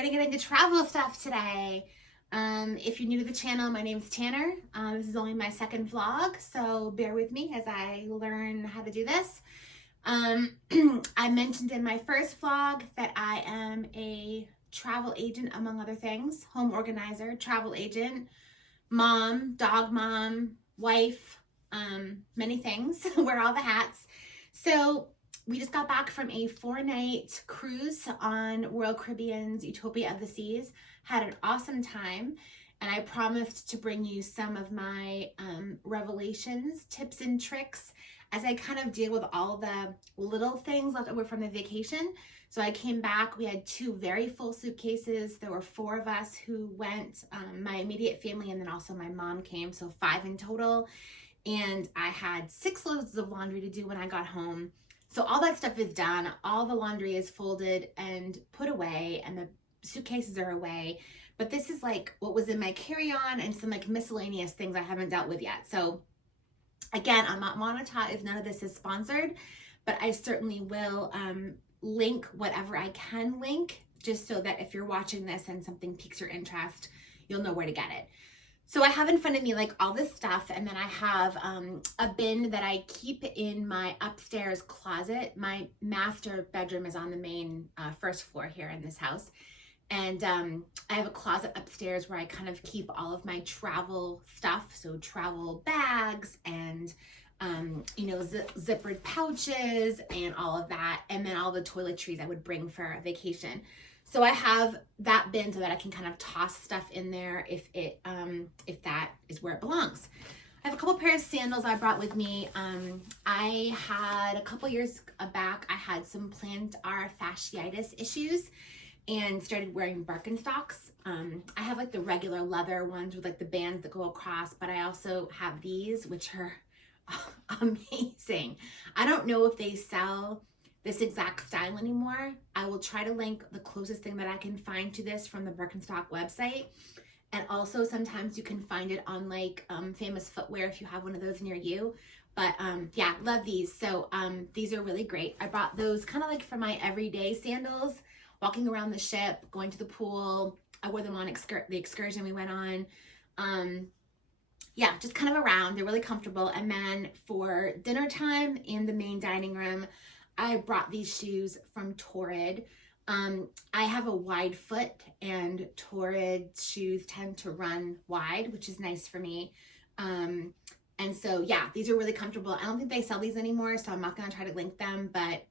gonna get into travel stuff today. If you're new to the channel, my name's Tanner. This is only my second vlog, so bear with me as I learn how to do this. I mentioned in my first vlog that I am a travel agent, among other things, home organizer, travel agent, mom, dog mom, wife, many things, wear all the hats. So we just got back from a 4-night cruise on Royal Caribbean's Utopia of the Seas. Had an awesome time, and I promised to bring you some of my revelations, tips and tricks as I kind of deal with all the little things left over from the vacation. So I came back, we had 2 very full suitcases. There were 4 of us who went, my immediate family, and then also my mom came, so 5 in total. And I had 6 loads of laundry to do when I got home. So all that stuff is done. All the laundry is folded and put away, and the suitcases are away. But this is like what was in my carry-on and some like miscellaneous things I haven't dealt with yet. So again, I'm not monetized. None of this is sponsored, but I certainly will link whatever I can link, just so that if you're watching this and something piques your interest, you'll know where to get it. So I have in front of me like all this stuff, and then I have a bin that I keep in my upstairs closet. My master bedroom is on the main first floor here in this house. And I have a closet upstairs where I kind of keep all of my travel stuff. So travel bags and, zippered pouches and all of that. And then all the toiletries I would bring for a vacation. So I have that bin so that I can kind of toss stuff in there if that is where it belongs. I have a couple pairs of sandals I brought with me. I had a couple years back, I had some plantar fasciitis issues and started wearing Birkenstocks. I have like the regular leather ones with like the bands that go across, but I also have these, which are amazing. I don't know if they sell this exact style anymore. I will try to link the closest thing that I can find to this from the Birkenstock website. And also sometimes you can find it on like Famous Footwear if you have one of those near you. But yeah, love these. So these are really great. I bought those kind of like for my everyday sandals, walking around the ship, going to the pool. I wore them on the excursion we went on. Yeah, just kind of around. They're really comfortable. And then for dinner time in the main dining room, I brought these shoes from Torrid. I have a wide foot, and Torrid shoes tend to run wide, which is nice for me. And so, yeah, these are really comfortable. I don't think they sell these anymore, so I'm not going to try to link them, but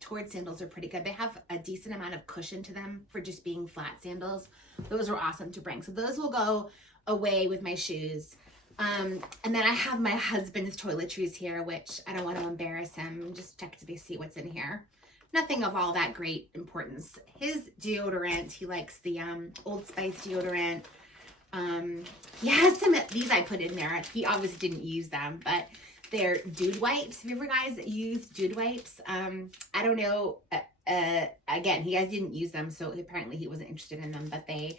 Torrid sandals are pretty good. They have a decent amount of cushion to them for just being flat sandals. Those are awesome to bring. So those will go away with my shoes. And then I have my husband's toiletries here, which I don't want to embarrass him. Just check to see what's in here. Nothing of all that great importance. His deodorant, he likes the Old Spice deodorant. He has some of these I put in there. He obviously didn't use them, but they're dude wipes. Have you ever guys used dude wipes? I don't know. Again, he guys didn't use them, so apparently he wasn't interested in them, but they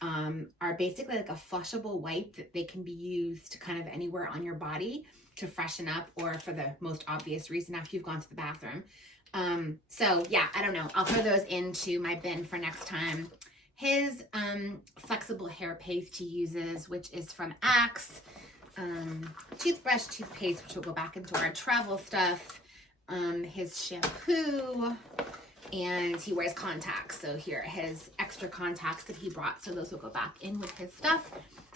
are basically like a flushable wipe that they can be used kind of anywhere on your body to freshen up, or for the most obvious reason after you've gone to the bathroom. So yeah, I don't know. I'll throw those into my bin for next time. His flexible hair paste he uses, which is from Axe. Toothbrush, toothpaste, which will go back into our travel stuff. His shampoo. And he wears contacts, so here, his extra contacts that he brought, so those will go back in with his stuff.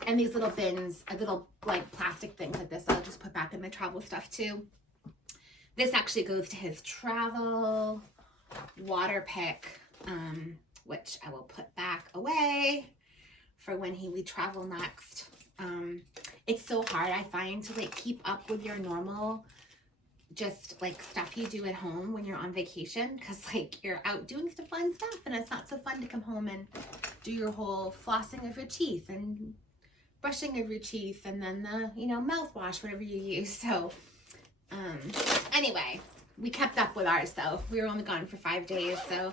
And these little bins, little like plastic things like this, I'll just put back in my travel stuff too. This actually goes to his travel water pick, which I will put back away for when we travel next. It's so hard, I find, to like keep up with your normal just like stuff you do at home when you're on vacation, because like you're out doing some fun stuff, and it's not so fun to come home and do your whole flossing of your teeth and brushing of your teeth and then the mouthwash, whatever you use. So anyway, we kept up with ours though. We were only gone for 5 days. So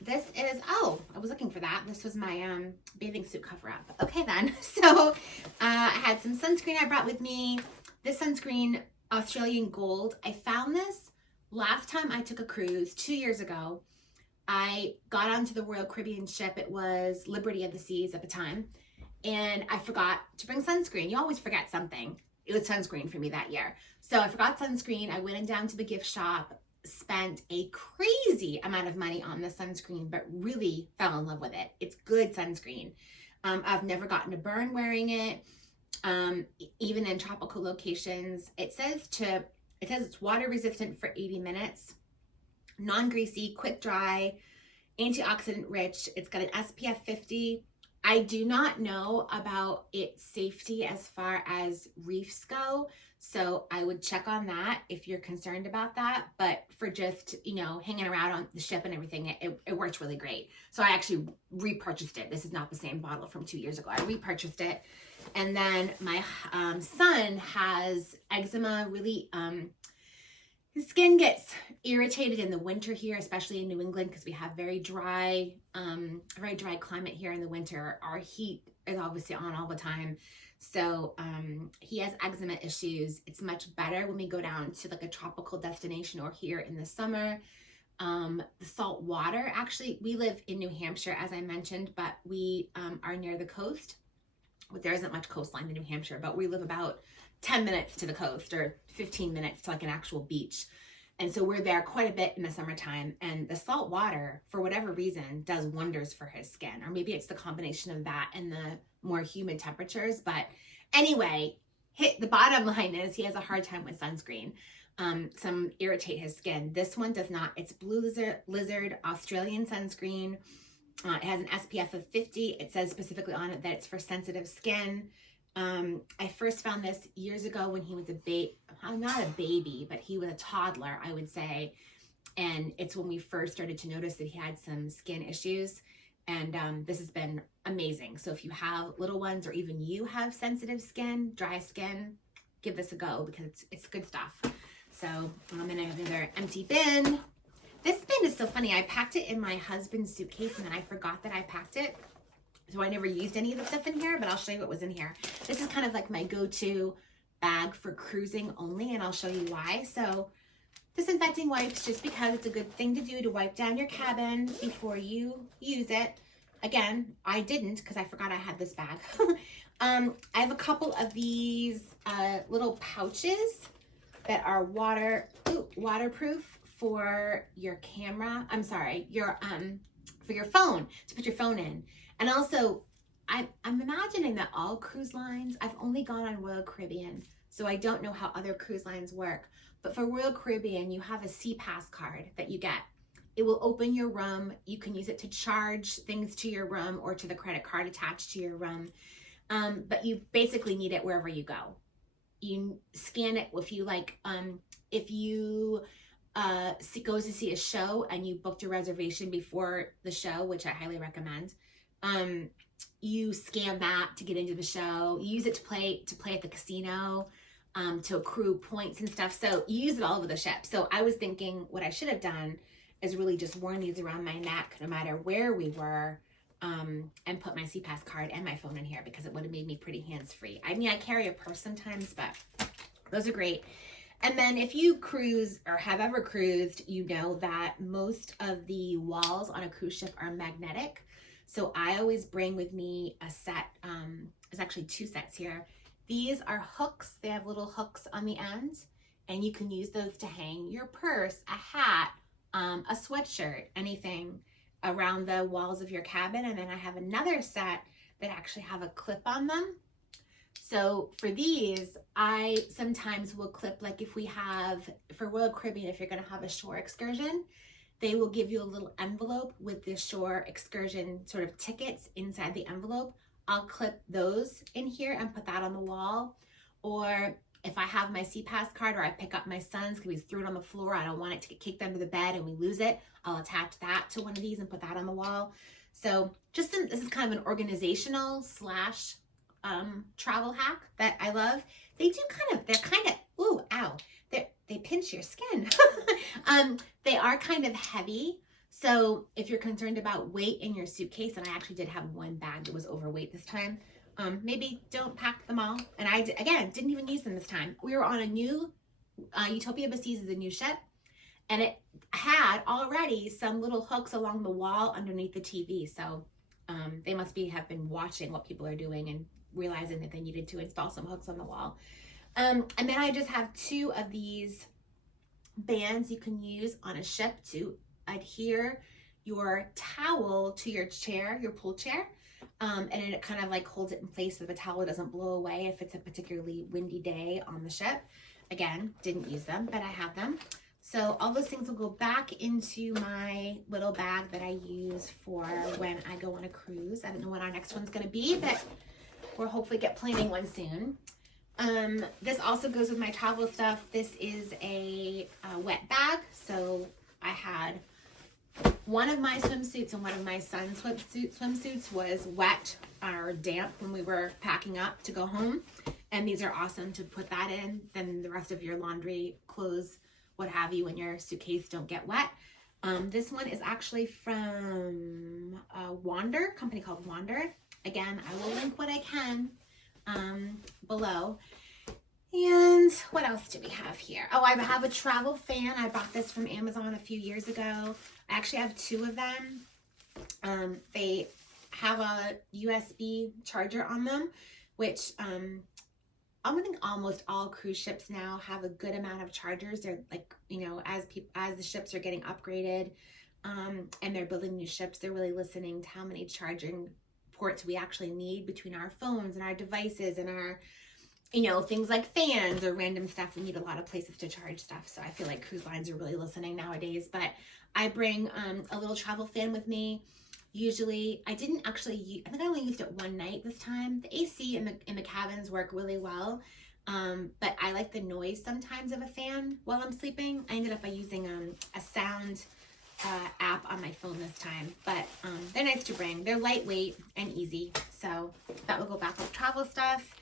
this is, oh, I was looking for that. This was my bathing suit cover up. Okay then. So I had some sunscreen I brought with me. This sunscreen, Australian Gold. I found this last time I took a cruise 2 years ago. I got onto the Royal Caribbean ship. It was Liberty of the Seas at the time. And I forgot to bring sunscreen. You always forget something. It was sunscreen for me that year. So I forgot sunscreen. I went down to the gift shop, spent a crazy amount of money on the sunscreen, but really fell in love with it. It's good sunscreen. I've never gotten a burn wearing it. Even in tropical locations, it says it's water resistant for 80 minutes, non-greasy, quick dry, antioxidant rich. It's got an SPF 50. I do not know about its safety as far as reefs go, so I would check on that if you're concerned about that. But for just, hanging around on the ship and everything, it works really great. So I actually repurchased it. This is not the same bottle from 2 years ago. I repurchased it. And then my son has eczema, really, his skin gets irritated in the winter here, especially in New England, because we have very dry climate here in the winter. Our heat is obviously on all the time. So he has eczema issues. It's much better when we go down to like a tropical destination or here in the summer. The salt water, actually, we live in New Hampshire, as I mentioned, but we are near the coast. There isn't much coastline in New Hampshire, but we live about 10 minutes to the coast or 15 minutes to like an actual beach. And so we're there quite a bit in the summertime, and the salt water, for whatever reason, does wonders for his skin. Or maybe it's the combination of that and the more humid temperatures. But anyway, the bottom line is he has a hard time with sunscreen. Some irritate his skin. This one does not. It's Blue Lizard Australian sunscreen. It has an SPF of 50. It says specifically on it that it's for sensitive skin. I first found this years ago when he was not a baby, but he was a toddler, I would say. And it's when we first started to notice that he had some skin issues. And this has been amazing. So if you have little ones or even you have sensitive skin, dry skin, give this a go because it's good stuff. So I'm in another empty bin. This bin is so funny. I packed it in my husband's suitcase and then I forgot that I packed it. So I never used any of the stuff in here, but I'll show you what was in here. This is kind of like my go-to bag for cruising only, and I'll show you why. So disinfecting wipes, just because it's a good thing to do to wipe down your cabin before you use it. Again, I didn't because I forgot I had this bag. I have a couple of these little pouches that are waterproof for your camera. I'm sorry, for your phone, to put your phone in. And also, I'm imagining that all cruise lines, I've only gone on Royal Caribbean, so I don't know how other cruise lines work. But for Royal Caribbean, you have a SeaPass card that you get. It will open your room. You can use it to charge things to your room or to the credit card attached to your room. But you basically need it wherever you go. You scan it if you go to see a show and you booked your reservation before the show, which I highly recommend. You scan that to get into the show. You use it to play at the casino, to accrue points and stuff. So you use it all over the ship. So I was thinking what I should have done is really just worn these around my neck no matter where we were, and put my SeaPass card and my phone in here because it would have made me pretty hands-free. I mean, I carry a purse sometimes, but those are great. And then if you cruise or have ever cruised, you know that most of the walls on a cruise ship are magnetic. So I always bring with me a set, there's actually two sets here. These are hooks. They have little hooks on the end, and you can use those to hang your purse, a hat, a sweatshirt, anything around the walls of your cabin. And then I have another set that actually have a clip on them. So for these, I sometimes will clip, like if we have, for Royal Caribbean, if you're gonna have a shore excursion, they will give you a little envelope with the shore excursion sort of tickets inside the envelope. I'll clip those in here and put that on the wall. Or if I have my SeaPass card or I pick up my son's because we threw it on the floor, I don't want it to get kicked under the bed and we lose it, I'll attach that to one of these and put that on the wall. So this is kind of an organizational / travel hack that I love. They're kind of, ooh, ow. They pinch your skin. They are kind of heavy. So if you're concerned about weight in your suitcase, and I actually did have one bag that was overweight this time, maybe don't pack them all. And again, didn't even use them this time. We were on a new, Utopia of the Seas is a new ship. And it had already some little hooks along the wall underneath the TV. So they must have been watching what people are doing and realizing that they needed to install some hooks on the wall. And then I just have 2 of these bands you can use on a ship to adhere your towel to your chair, your pool chair. And it kind of like holds it in place so the towel doesn't blow away if it's a particularly windy day on the ship. Again, didn't use them, but I have them. So all those things will go back into my little bag that I use for when I go on a cruise. I don't know when our next one's gonna be, but we'll hopefully get planning one soon. This also goes with my travel stuff. This is a wet bag. So I had one of my swimsuits and one of my son's swimsuits was wet or damp when we were packing up to go home. And these are awesome to put that in. Then the rest of your laundry, clothes, what have you, in your suitcase don't get wet. This one is actually from Wander, a company called Wander. Again, I will link what I can below. And what else do we have here? Oh, I have a travel fan. I bought this from Amazon a few years ago. I actually have 2 of them. They have a USB charger on them, which I think almost all cruise ships now have a good amount of chargers. They're like, you know, as the ships are getting upgraded and they're building new ships, they're really listening to how many charging ports we actually need between our phones and our devices and our, you know, things like fans or random stuff. We need a lot of places to charge stuff. So I feel like cruise lines are really listening nowadays. But I bring a little travel fan with me. Usually, I didn't actually use, I think I only used it one night this time. The AC in the cabins work really well, but I like the noise sometimes of a fan while I'm sleeping. I ended up by using a sound app on my phone this time, but they're nice to bring. They're lightweight and easy, so that will go back with travel stuff.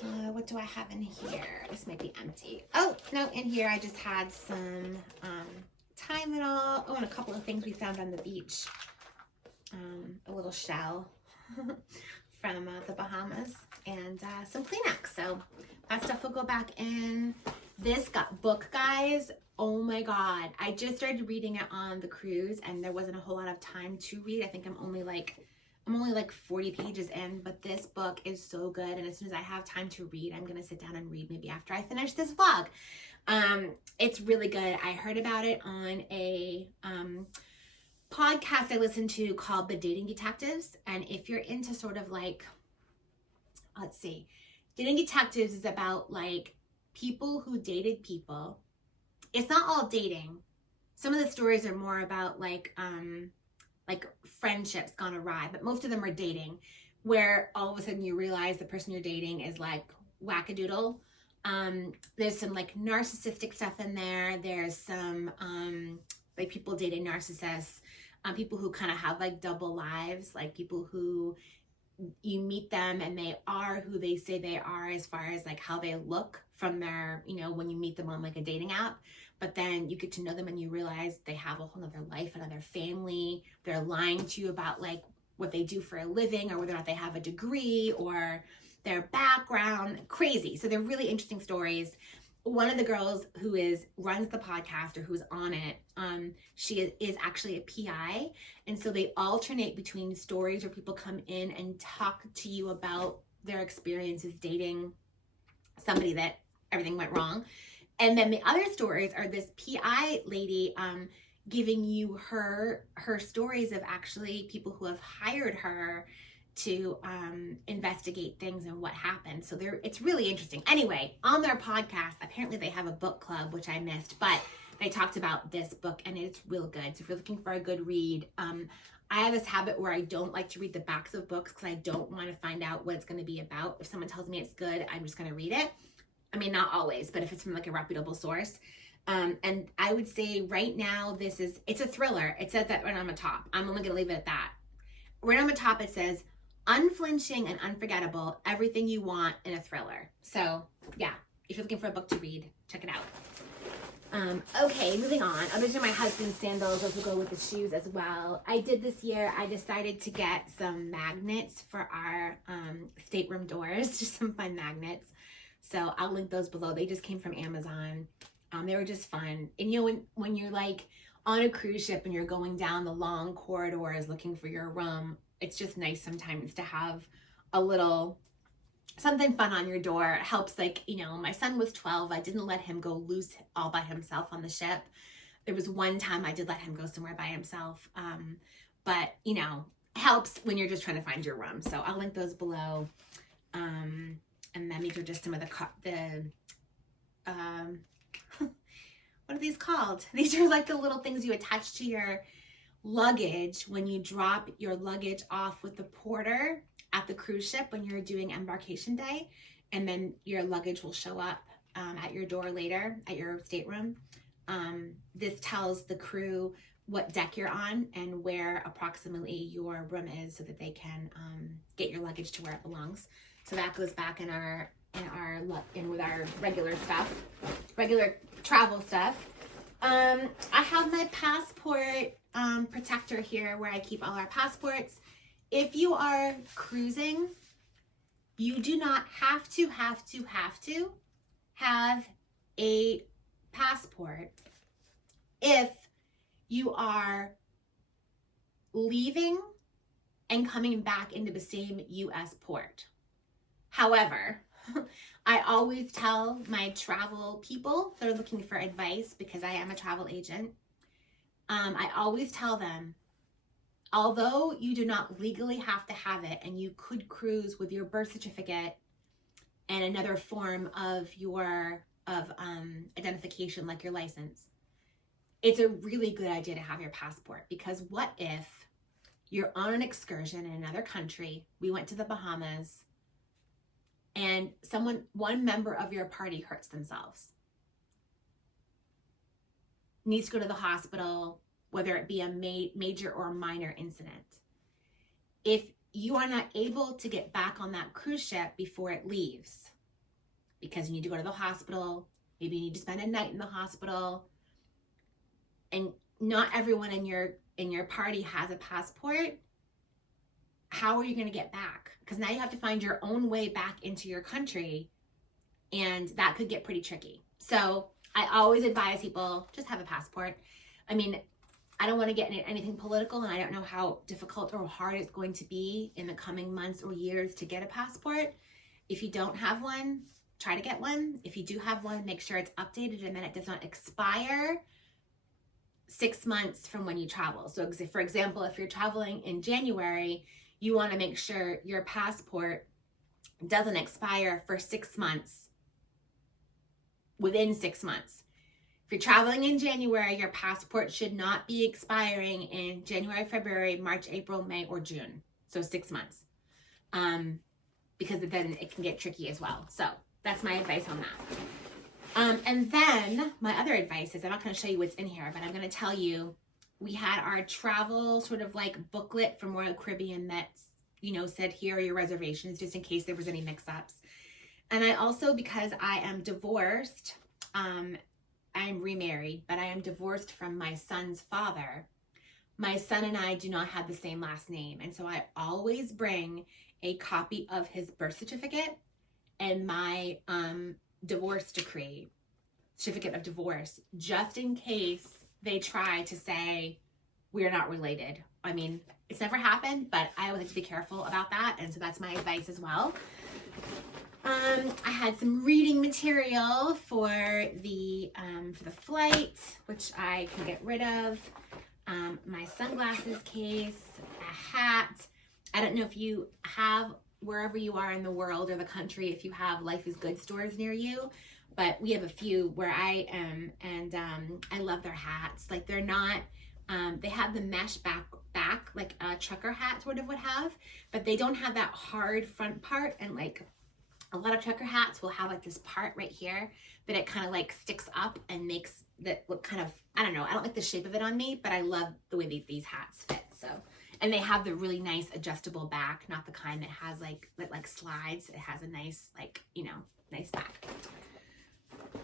What do I have in here? This might be empty. Oh, no, in here I just had some Tylenol. Oh, and a couple of things we found on the beach. A little shell from the Bahamas and some Kleenex. So that stuff will go back in. This book, guys, oh my God. I just started reading it on the cruise and there wasn't a whole lot of time to read. I think I'm only like 40 pages in, but this book is so good. And as soon as I have time to read, I'm going to sit down and read maybe after I finish this vlog. It's really good. I heard about it on a podcast I listened to called The Dating Detectives. And if you're into sort of like, let's see, Dating Detectives is about like people who dated people. It's not all dating. Some of the stories are more about like friendships gone awry, but most of them are dating, where all of a sudden you realize the person you're dating is like wackadoodle. There's some like narcissistic stuff in there. There's some like people dating narcissists. People who kind of have like double lives, like people who you meet them and they are who they say they are as far as like how they look from their, you know, when you meet them on like a dating app, but then you get to know them and you realize they have a whole nother life, another family. They're lying to you about like what they do for a living or whether or not they have a degree or their background. Crazy. So they're really interesting stories. One of the girls who runs the podcast or who's on it, she is actually a PI. And so they alternate between stories where people come in and talk to you about their experiences dating somebody that everything went wrong. And then the other stories are this PI lady giving you her stories of actually people who have hired her to investigate things and what happened. So it's really interesting. Anyway, on their podcast, apparently they have a book club, which I missed, but they talked about this book and it's real good. So if you're looking for a good read, I have this habit where I don't like to read the backs of books because I don't want to find out what it's going to be about. If someone tells me it's good, I'm just going to read it. I mean, not always, but if it's from like a reputable source. And I would say right now, it's a thriller. It says that right on the top. I'm only going to leave it at that. Right on the top, it says, unflinching and unforgettable, everything you want in a thriller. So yeah, if you're looking for a book to read, check it out. Okay, moving on. These are my husband's sandals. Those will go with the shoes as well. I did this year, I decided to get some magnets for our stateroom doors, just some fun magnets. So I'll link those below. They just came from Amazon. They were just fun. And you know, when you're like on a cruise ship and you're going down the long corridors looking for your room, it's just nice sometimes to have a little something fun on your door. It helps, like, you know, my son was 12. I didn't let him go loose all by himself on the ship. There was one time I did let him go somewhere by himself. But, you know, helps when you're just trying to find your room. So I'll link those below. And then these are just some of the what are these called? These are like the little things you attach to your luggage when you drop your luggage off with the porter at the cruise ship when you're doing embarkation day, and then your luggage will show up at your door later at your stateroom. This tells the crew what deck you're on and where approximately your room is so that they can get your luggage to where it belongs. So that goes back in with our regular stuff, regular travel stuff. I have my passport protector here where I keep all our passports. If you are cruising, you do not have to have a passport if you are leaving and coming back into the same U.S. port. However, I always tell my travel people that are looking for advice, because I am a travel agent, I always tell them, although you do not legally have to have it, and you could cruise with your birth certificate and another form of your identification, like your license, it's a really good idea to have your passport. Because what if you're on an excursion in another country? We went to the Bahamas, and one member of your party hurts themselves, needs to go to the hospital, whether it be a major or minor incident. If you are not able to get back on that cruise ship before it leaves, because you need to go to the hospital, maybe you need to spend a night in the hospital, and not everyone in your party has a passport, how are you going to get back? Because now you have to find your own way back into your country, and that could get pretty tricky. So I always advise people, just have a passport. I mean, I don't want to get into anything political, and I don't know how difficult or hard it's going to be in the coming months or years to get a passport. If you don't have one, try to get one. If you do have one, make sure it's updated and then it does not expire 6 months from when you travel. So for example, if you're traveling in January, you want to make sure your passport doesn't expire for 6 months, within 6 months. If you're traveling in January, your passport should not be expiring in January, February, March, April, May, or June. So 6 months. Because then it can get tricky as well. So that's my advice on that. And then my other advice is, I'm not going to show you what's in here, but I'm going to tell you, we had our travel sort of like booklet from Royal Caribbean that, you know, said here are your reservations, just in case there was any mix-ups. And I also, because I am divorced, I am remarried, but I am divorced from my son's father. My son and I do not have the same last name. And so I always bring a copy of his birth certificate and my divorce decree, certificate of divorce, just in case they try to say we're not related. I mean, it's never happened, but I always have to be careful about that. And so that's my advice as well. I had some reading material for the flight, which I can get rid of. My sunglasses case, a hat. I don't know if you have, wherever you are in the world or the country, if you have Life is Good stores near you, but we have a few where I am, and I love their hats. Like, they're not, they have the mesh back like a trucker hat sort of would have, but they don't have that hard front part. And like a lot of trucker hats will have like this part right here that it kind of like sticks up and makes that look kind of, I don't know, I don't like the shape of it on me, but I love the way these hats fit. So, and they have the really nice adjustable back, not the kind that has like, that like slides. It has a nice, like, you know, nice back.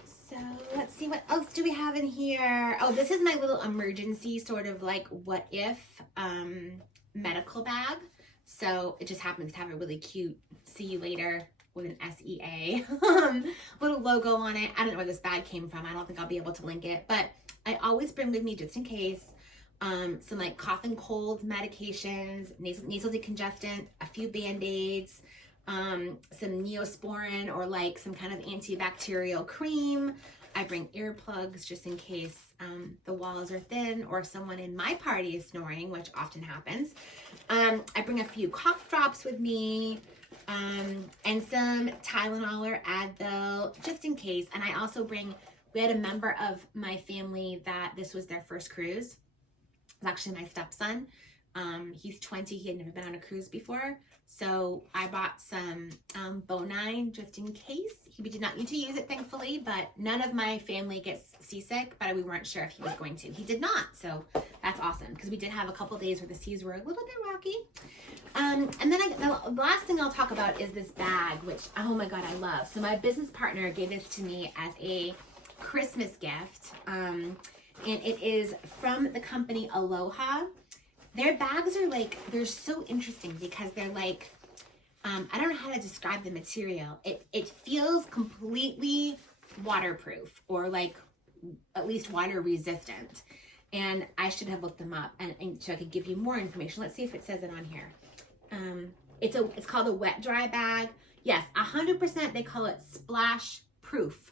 So let's see, what else do we have in here? Oh, this is my little emergency sort of like what if medical bag. So it just happens to have a really cute see you later with an SEA little logo on it. I don't know where this bag came from. I don't think I'll be able to link it, but I always bring with me, just in case, some like cough and cold medications, nasal decongestant, a few Band-Aids, some Neosporin or like some kind of antibacterial cream. I bring earplugs just in case the walls are thin or someone in my party is snoring, which often happens. I bring a few cough drops with me, and some Tylenol or Advil just in case. And I also bring, we had a member of my family that this was their first cruise. It was actually my stepson. He's 20. He had never been on a cruise before. So I bought some Bonine just in case. He did not need to use it, thankfully, but none of my family gets seasick, but we weren't sure if he was going to. He did not, so that's awesome, because we did have a couple days where the seas were a little bit rocky. And then the last thing I'll talk about is this bag, which, oh my God, I love. So my business partner gave this to me as a Christmas gift, and it is from the company Aloha. Their bags are like, they're so interesting because they're like, I don't know how to describe the material. It feels completely waterproof, or like at least water resistant. And I should have looked them up and so I could give you more information. Let's see if it says it on here. It's called a wet dry bag. Yes, 100% they call it splash proof.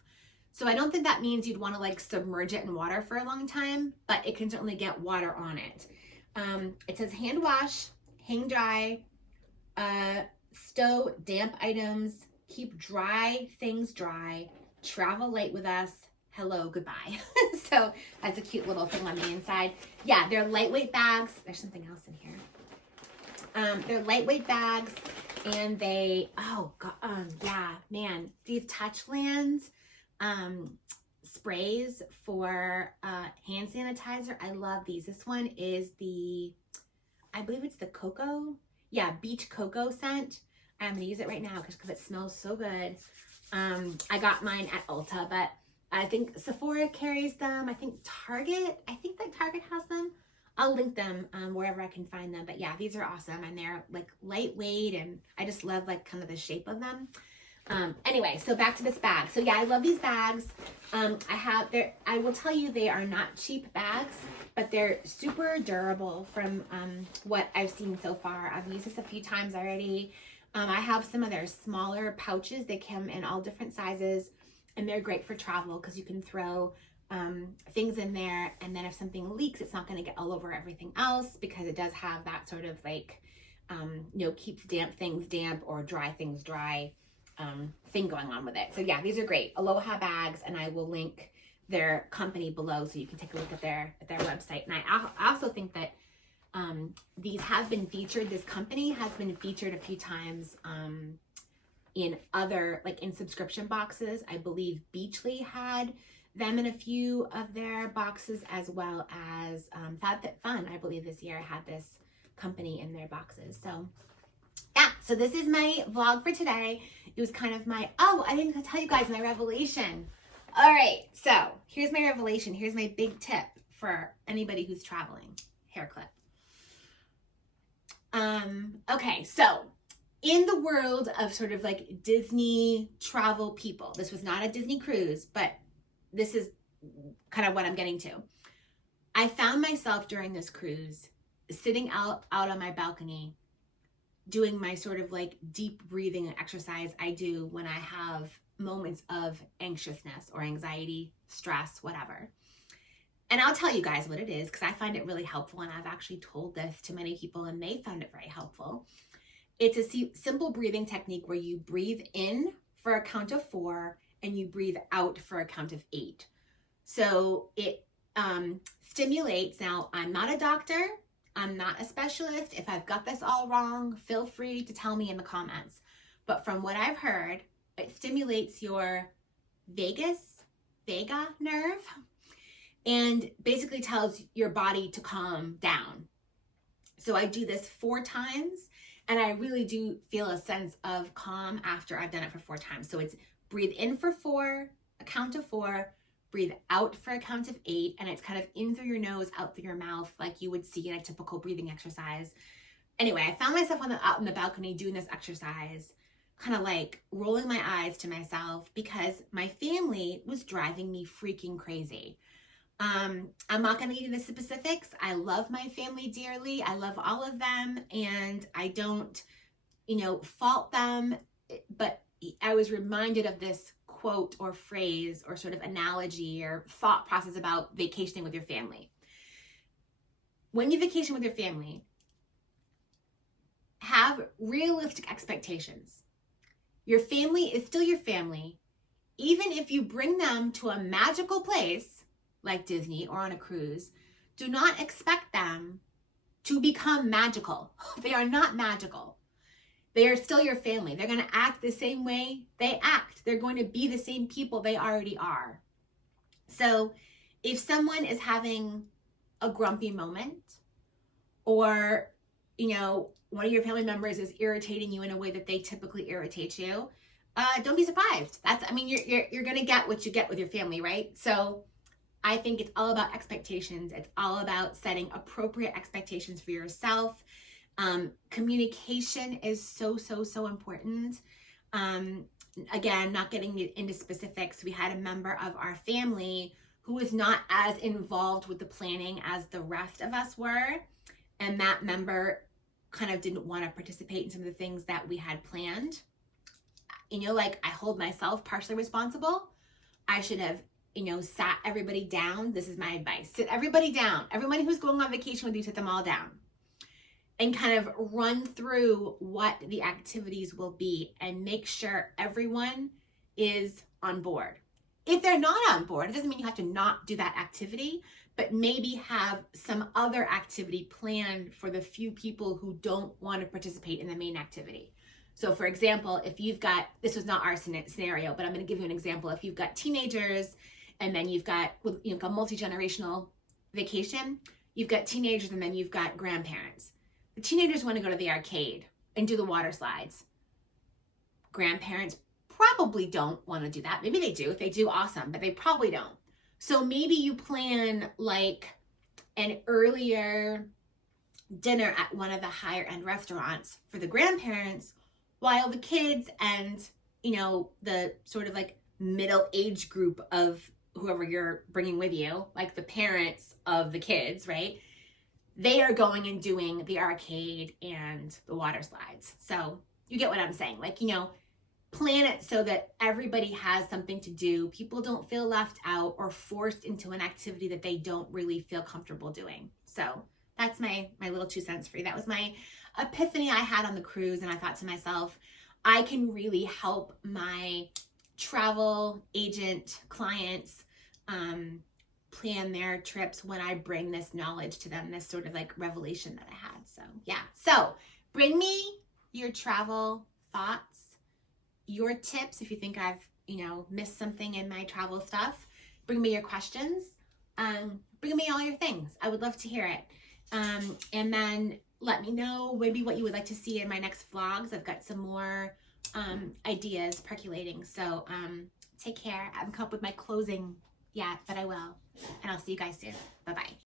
So I don't think that means you'd want to like submerge it in water for a long time, but it can certainly get water on it. It says hand wash, hang dry, stow damp items, keep dry things dry, travel light with us, hello, goodbye. So that's a cute little thing on the inside. Yeah, they're lightweight bags. There's something else in here. They're lightweight bags, and they, oh God, yeah, man, these Touchland sprays for hand sanitizer. I love these. This one is the, I believe it's the cocoa. Yeah, beach cocoa scent. I'm gonna use it right now because it smells so good. I got mine at Ulta, but I think Sephora carries them. I think Target has them. I'll link them wherever I can find them. But yeah, these are awesome, and they're like lightweight, and I just love like kind of the shape of them. Anyway, so back to this bag. So yeah, I love these bags. I will tell you, they are not cheap bags, but they're super durable from what I've seen so far. I've used this a few times already. I have some of their smaller pouches. They come in all different sizes, and they're great for travel because you can throw things in there, and then if something leaks, it's not going to get all over everything else, because it does have that sort of like, keeps damp things damp or dry things dry thing going on with it. So yeah, these are great. Aloha bags, and I will link their company below so you can take a look at their website. And I also think that these have been featured. This company has been featured a few times in other, like in subscription boxes. I believe Beachly had them in a few of their boxes, as well as FabFitFun, I believe this year had this company in their boxes. So yeah, so this is my vlog for today. It was kind of my, I didn't tell you guys my revelation. All right, so here's my revelation. Here's my big tip for anybody who's traveling. Hair clip. Okay, so in the world of sort of like Disney travel people, this was not a Disney cruise, but this is kind of what I'm getting to. I found myself during this cruise sitting out on my balcony doing my sort of like deep breathing exercise I do when I have moments of anxiousness or anxiety, stress, whatever. And I'll tell you guys what it is, because I find it really helpful, and I've actually told this to many people and they found it very helpful. It's a simple breathing technique where you breathe in for a count of 4 and you breathe out for a count of 8. So it stimulates. Now, I'm not a doctor. I'm not a specialist. If I've got this all wrong, feel free to tell me in the comments. But from what I've heard, it stimulates your vaga nerve and basically tells your body to calm down. So I do this 4 times, and I really do feel a sense of calm after I've done it for 4 times. So it's breathe in for 4, a count of 4, breathe out for a count of 8, and it's kind of in through your nose, out through your mouth, like you would see in a typical breathing exercise. Anyway, I found myself out on the balcony doing this exercise kind of like rolling my eyes to myself because my family was driving me freaking crazy. I'm not going to get into the specifics. I love my family dearly. I love all of them, and I don't, fault them. But I was reminded of this quote or phrase or sort of analogy or thought process about vacationing with your family. When you vacation with your family, have realistic expectations. Your family is still your family, even if you bring them to a magical place like Disney or on a cruise. Do not expect them to become magical. They are not magical. They are still your family. They're going to act the same way they act. They're going to be the same people they already are. So if someone is having a grumpy moment, or, one of your family members is irritating you in a way that they typically irritate you, don't be surprised. You're going to get what you get with your family, right? So I think it's all about expectations. It's all about setting appropriate expectations for yourself. Communication is so, so, so important. Again, not getting into specifics, we had a member of our family who was not as involved with the planning as the rest of us were. And that member kind of didn't want to participate in some of the things that we had planned. I hold myself partially responsible. I should have, sat everybody down. This is my advice. Sit everybody down. Everyone who's going on vacation with you, sit them all down and kind of run through what the activities will be and make sure everyone is on board. If they're not on board, it doesn't mean you have to not do that activity, but maybe have some other activity planned for the few people who don't want to participate in the main activity. So for example, if you've got, this was not our scenario, but I'm going to give you an example. If you've got teenagers and then you've got a multi-generational vacation, you've got teenagers and then you've got grandparents. The teenagers want to go to the arcade and do the water slides. Grandparents probably don't want to do that. Maybe they do. If they do, awesome, but they probably don't. So maybe you plan like an earlier dinner at one of the higher end restaurants for the grandparents, while the kids and, the sort of like middle age group of whoever you're bringing with you, like the parents of the kids, right? They are going and doing the arcade and the water slides. So you get what I'm saying? Plan it so that everybody has something to do. People don't feel left out or forced into an activity that they don't really feel comfortable doing. So that's my little 2 cents for you. That was my epiphany I had on the cruise. And I thought to myself, I can really help my travel agent clients plan their trips when I bring this knowledge to them, this sort of like revelation that I had. So yeah. So bring me your travel thoughts, your tips. If you think I've, missed something in my travel stuff, bring me your questions. Bring me all your things. I would love to hear it. And then let me know maybe what you would like to see in my next vlogs. I've got some more ideas percolating. So take care. I haven't come up with my closing yet, but I will. And I'll see you guys soon. Bye-bye.